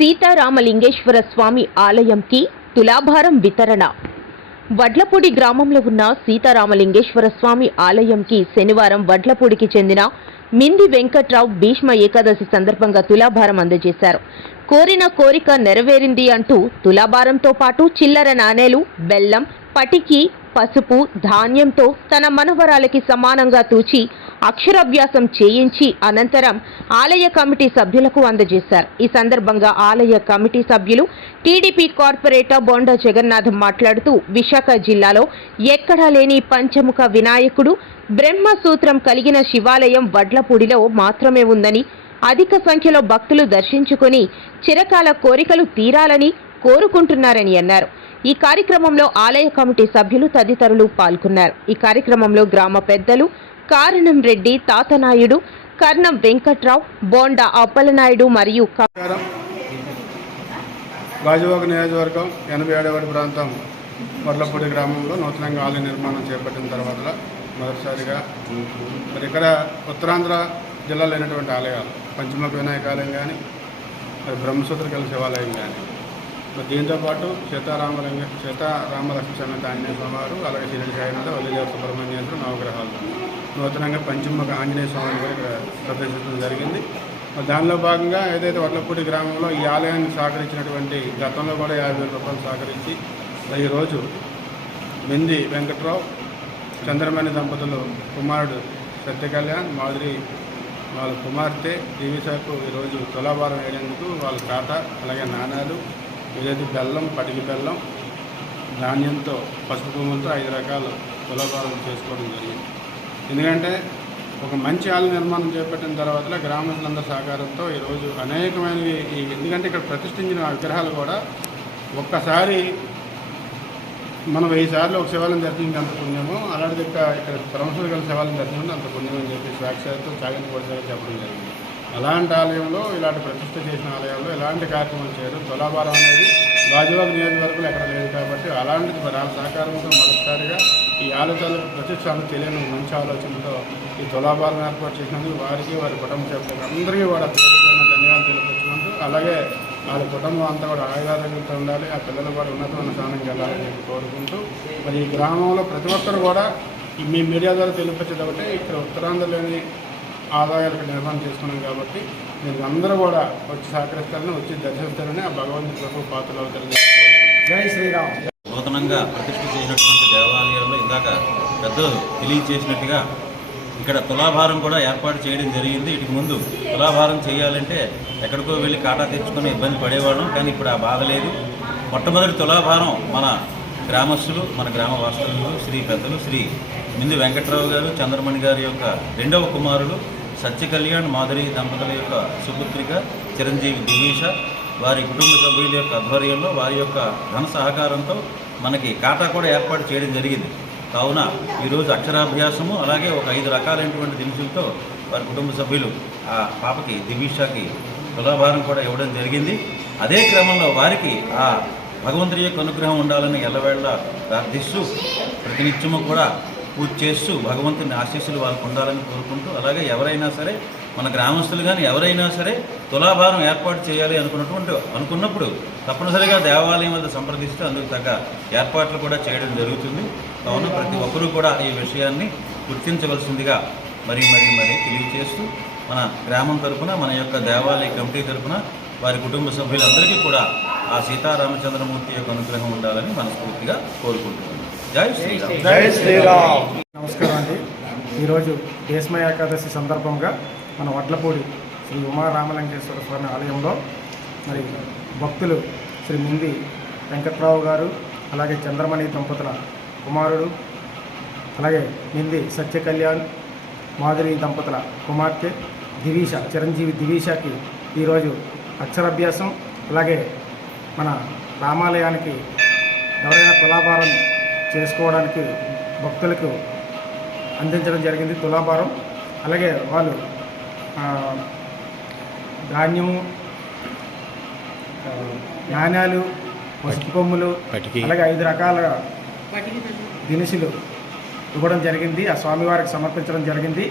సీతారామలింగేశ్వర స్వామి ఆలయంకి తులాభారం వితరణ. వడ్లపూడి గ్రామంలో ఉన్న సీతారామలింగేశ్వర స్వామి ఆలయంకి శనివారం వడ్లపూడికి చెందిన మింది వెంకట్రావు భీష్మ ఏకాదశి సందర్భంగా తులాభారం అందజేశారు. కోరిన కోరిక నెరవేరింది అంటూ తులాభారంతో పాటు చిల్లర నాణేలు బెల్లం పటికి పసుపు ధాన్యంతో తన మనవరాలకి సమానంగా తూచి అక్షరాభ్యాసం చేయించి అనంతరం ఆలయ కమిటీ సభ్యులకు అందజేశారు. ఈ సందర్భంగా ఆలయ కమిటీ సభ్యులు టీడీపీ కార్పొరేటర్ బొండా జగన్నాథం మాట్లాడుతూ విశాఖ జిల్లాలో ఎక్కడా లేని పంచముఖ వినాయకుడు బ్రహ్మసూత్రం కలిగిన శివాలయం వడ్లపూడిలో మాత్రమే ఉందని అధిక సంఖ్యలో భక్తులు దర్శించుకొని చిరకాల కోరికలు తీరాలని కోరుకుంటున్నారని అన్నారు. ఈ కార్యక్రమంలో ఆలయ కమిటీ సభ్యులు తదితరులు పాల్గొన్నారు. ఈ కార్యక్రమంలో గ్రామ పెద్దలు కారణం రెడ్డి తాతనాయుడు కర్ణం వెంకట్రావు బోండా అప్పలనాయుడు మరియు క- గాజువాక నియోజకవర్గం ఎనభై ఏడవడి ప్రాంతం మొర్లపూడి గ్రామంలో నూతనంగా ఆలయ నిర్మాణం చేపట్టిన తర్వాత మొదటిసారిగా మరి ఇక్కడ ఉత్తరాంధ్ర జిల్లాలో అయినటువంటి ఆలయాలు పంచముఖ వినాయక ఆలయం కానీ మరి బ్రహ్మసూత్ర కల శివాలయం కానీ దీంతో పాటు సీతారామలింగ సీతారామలక్ష్మి సమేత ఆంజనేయ స్వామివారు అలాగే శ్రీ సాయినాథ వల్లిదేవ సుబ్రహ్మణ్యేశ్వర నవగ్రహాలు. నూతనంగా పంచముఖ ఆంజనేయ స్వామిని కూడా ఇక్కడ ప్రదర్శించడం జరిగింది. దానిలో భాగంగా ఏదైతే వడ్లపూడి గ్రామంలో ఈ ఆలయాన్ని సహకరించినటువంటి గతంలో కూడా యాభై వేల రూపాయలు సహకరించి ఈరోజు మెంది వెంకట్రావు చంద్రమణి దంపతులు కుమారుడు సత్యకళ్యాణ్ మాధురి వాళ్ళ కుమార్తె దీవిషకు ఈరోజు తులాభారం వేయడానికి వాళ్ళ తాత అలాగే నాన్నలు ఏదైతే బెల్లం పటికి బెల్లం ధాన్యంతో పసుపు కొమ్ములతో ఐదు రకాలు తులాభారం చేసుకోవడం జరిగింది. ఎందుకంటే ఒక మంచి ఆలయ నిర్మాణం చేపట్టిన తర్వాత గ్రామస్తులందరి సహకారంతో ఈరోజు అనేకమైనవి ఈ ఎందుకంటే ఇక్కడ ప్రతిష్ఠించిన విగ్రహాలు కూడా ఒక్కసారి మనం వెయ్యి సార్లు ఒక శివాలయం దర్శించి అంత పుణ్యము అలాంటిది ఇక్కడ ఇక్కడ గల శివాలయం దర్శించి అంత పుణ్యం అని చెప్పి స్వేచ్ఛతో చాగంటి కొడిసారి చెప్పడం జరిగింది. అలాంటి ఆలయంలో ఇలాంటి ప్రతిష్ట చేసిన ఆలయంలో ఎలాంటి కార్యక్రమాలు చేయరు తులాభారం అనేది గాజువాక నియోజకవర్గంలో ఎక్కడ లేదు కాబట్టి అలాంటిది మరి ఆ సహకారంతో మొదటిసారిగా ఈ ఆలోచనలకు ప్రతిష్టానికి తెలియని మంచి ఆలోచనతో ఈ తులాభారం ఏర్పాటు చేసినందుకు వారికి వారి కుటుంబ సభ్యులకు అందరికీ కూడా పేరుపైన ధన్యవాదాలు తెలియపరుచుకుంటూ అలాగే వాళ్ళ కుటుంబం అంతా కూడా ఆయుధారంగా ఉండాలి ఆ పిల్లలు కూడా ఉన్నతమైన స్థానం వెళ్ళాలని చెప్పి కోరుకుంటూ మరి ఈ గ్రామంలో ప్రతి ఒక్కరు కూడా మీ మీడియా ద్వారా తెలియపరిచేది ఒకటే ఇక్కడ ఉత్తరాంధ్రలోని ఆదాయాలు నిర్మాణం చేసుకున్నాం కాబట్టి మీరు అందరూ కూడా వచ్చి సహకరిస్తారని వచ్చి దర్శిస్తారని ఆ భగవంతుడి ప్రభు పాత్రలు అవుతారని జై శ్రీరామ్. నూతనంగా ప్రతిష్ఠ చేసినటువంటి దేవాలయంలో ఇందాక పెద్దలు తెలియచేసినట్టుగా ఇక్కడ తులాభారం కూడా ఏర్పాటు చేయడం జరిగింది. ఇటు ముందు తులాభారం చేయాలంటే ఎక్కడికో వెళ్ళి కాటా తెచ్చుకొని ఇబ్బంది పడేవాడు కానీ ఇప్పుడు ఆ బాధ లేదు. మొట్టమొదటి తులాభారం మన గ్రామస్తులు మన గ్రామ వాస్తవులు శ్రీ పెద్దలు శ్రీ మిందు వెంకట్రావు గారు చంద్రమణి గారి యొక్క రెండవ కుమారుడు సత్య కళ్యాణ్ మాధురి దంపతుల యొక్క సుపుత్రిక చిరంజీవి దివీష వారి కుటుంబ సభ్యుల యొక్క ఆధ్వర్యంలో వారి యొక్క ధన సహకారంతో మనకి ఖాతా కూడా ఏర్పాటు చేయడం జరిగింది. కావున ఈరోజు అక్షరాభ్యాసము అలాగే ఒక ఐదు రకాలైనటువంటి దినుసులతో వారి కుటుంబ సభ్యులు ఆ పాపకి దివీషాకి తులాభారం కూడా ఇవ్వడం జరిగింది. అదే క్రమంలో వారికి ఆ భగవంతుడి యొక్క అనుగ్రహం ఉండాలని ఎల్లవేళ ప్రార్థిస్తూ ప్రతినిత్యము కూడా పూజ చేస్తూ భగవంతుని ఆశీస్సులు వాళ్ళకు ఉండాలని కోరుకుంటూ అలాగే ఎవరైనా సరే మన గ్రామస్తులు కానీ ఎవరైనా సరే తులాభారం ఏర్పాటు చేయాలి అనుకున్నటువంటి అనుకున్నప్పుడు తప్పనిసరిగా దేవాలయం వద్ద సంప్రదిస్తూ అందుకు తగ్గ ఏర్పాట్లు కూడా చేయడం జరుగుతుంది. కావున ప్రతి ఒక్కరూ కూడా ఈ విషయాన్ని గుర్తించవలసిందిగా మరీ మరీ మరీ తెలియజేస్తూ మన గ్రామం తరఫున మన యొక్క దేవాలయ కమిటీ తరఫున వారి కుటుంబ సభ్యులందరికీ కూడా ఆ సీతారామచంద్రమూర్తి యొక్క అనుగ్రహం ఉండాలని మనస్ఫూర్తిగా కోరుకుంటున్నాను. జై శ్రీరామ్. జై శ్రీరామ్. నమస్కారం అండి. ఈరోజు దేశమ ఏకాదశి సందర్భంగా మన వడ్లపూడి శ్రీ ఉమా రామలింగేశ్వర స్వామి ఆలయంలో మరి భక్తులు శ్రీ మింది వెంకట్రావు గారు అలాగే చంద్రమణి దంపతుల కుమారుడు అలాగే మింది సత్య కళ్యాణ్ మాధురి దంపతుల కుమార్తె దివీష చిరంజీవి దివీషకి ఈరోజు అక్షరాభ్యాసం అలాగే మన రామాలయానికి ఎవరైనా తులాభారం చేసుకోవడానికి భక్తులకు అందించడం జరిగింది తులాభారం. అలాగే వాళ్ళు ఆ, ధాన్యము నాణ్యాలు పసుపు కొమ్ములు అలాగే ఐదు రకాల దినుసులు ఇవ్వడం జరిగింది. ఆ స్వామివారికి సమర్పించడం జరిగింది.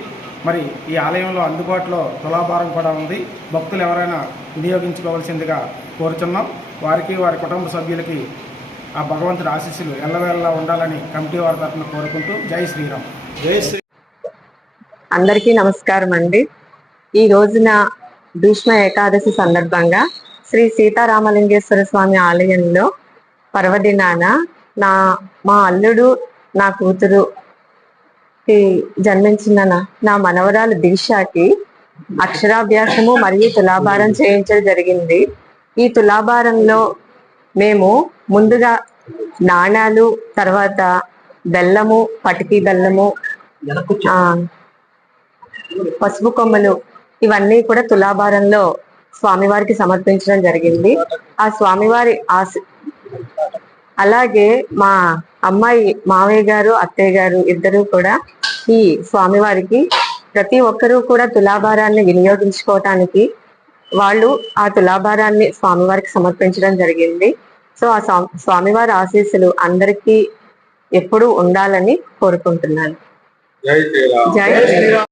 మరి ఈ ఆలయంలో అందుబాటులో తులాభారం కూడా ఉంది. భక్తులు ఎవరైనా వినియోగించుకోవాల్సిందిగా కోరుచున్నాం. వారికి వారి కుటుంబ సభ్యులకి ఆ భగవంతుడి ఆశీస్సులు ఎల్లవేళలా ఉండాలని కమిటీ వారి తరఫున కోరుకుంటూ జై శ్రీరామ్. జై శ్రీ అందరికీ నమస్కారం అండి. ఈ రోజున భీష్మ ఏకాదశి సందర్భంగా శ్రీ సీతారామలింగేశ్వర స్వామి ఆలయంలో పర్వదినాన నా మా అల్లుడు నా కూతురు జన్మించిన నా- నా మనవరాలు దీక్షకి అక్షరాభ్యాసము మరియు తులాభారం చేయించడం జరిగింది. ఈ తులాభారంలో మేము ముందుగా నాణాలు తర్వాత బెల్లము పటికి బెల్లము పసుపు కొమ్మలు ఇవన్నీ కూడా తులాభారంలో స్వామివారికి సమర్పించడం జరిగింది. ఆ స్వామివారి ఆశ అలాగే మా అమ్మాయి మావయ్య గారు అత్తయ్య గారు ఇద్దరు కూడా ఈ స్వామివారికి ప్రతి ఒక్కరూ కూడా తులాభారాన్ని వినియోగించుకోవటానికి వాళ్ళు ఆ తులాభారాన్ని స్వామివారికి సమర్పించడం జరిగింది. సో ఆ స్వా- స్వామివారి ఆశీస్సులు అందరికీ ఎప్పుడూ ఉండాలని కోరుకుంటున్నాను. జై శ్రీరామ్.